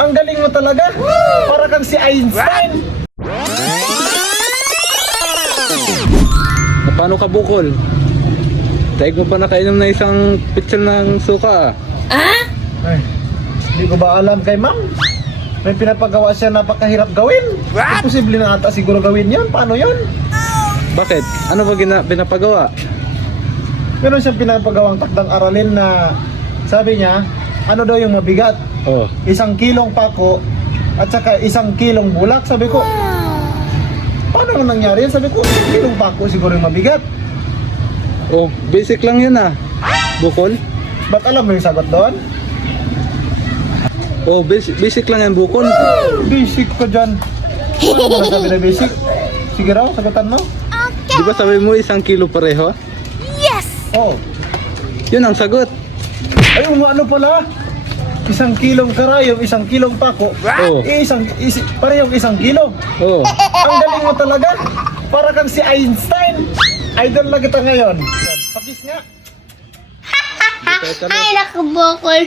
Ang galing mo talaga. Para kang si Einstein. Paano ka bukol? Taig mo pa nakainom na isang pitsel ng suka. Ay, hindi ko ba alam kay ma'am? May pinapagawa siya napakahirap gawin. Imposible na ata siguro gawin yun. Paano yun? Bakit? Ano ba pinapagawa? Meron siyang pinapagawang takdang aralin na sabi niya, ano daw yung mabigat? Oh. 1 kilong pako at saka 1 kilong bulak. Sabi ko, paano nga nangyari yan? Sabi ko, 1 kilong pako siguro yung mabigat. Oh, basic lang yun ah. Bukol? Ba't alam mo yung sagot doon? Oh, basic lang yan bukol. Basic ko dyan. Ano mo nasabi na basic? Sige raw, sagutan mo. Di ba sabi mo 1 kilo pareho? Oo. Yun ang sagot. Ay, ano pala? 1 kilong karayom, 1 kilong pako. Oh. Parehong 1 kilo. Oh. Ang galing mo talaga. Para kang si Einstein. Idol na kita ngayon. Pakis nga. Ay, naku, Bukol.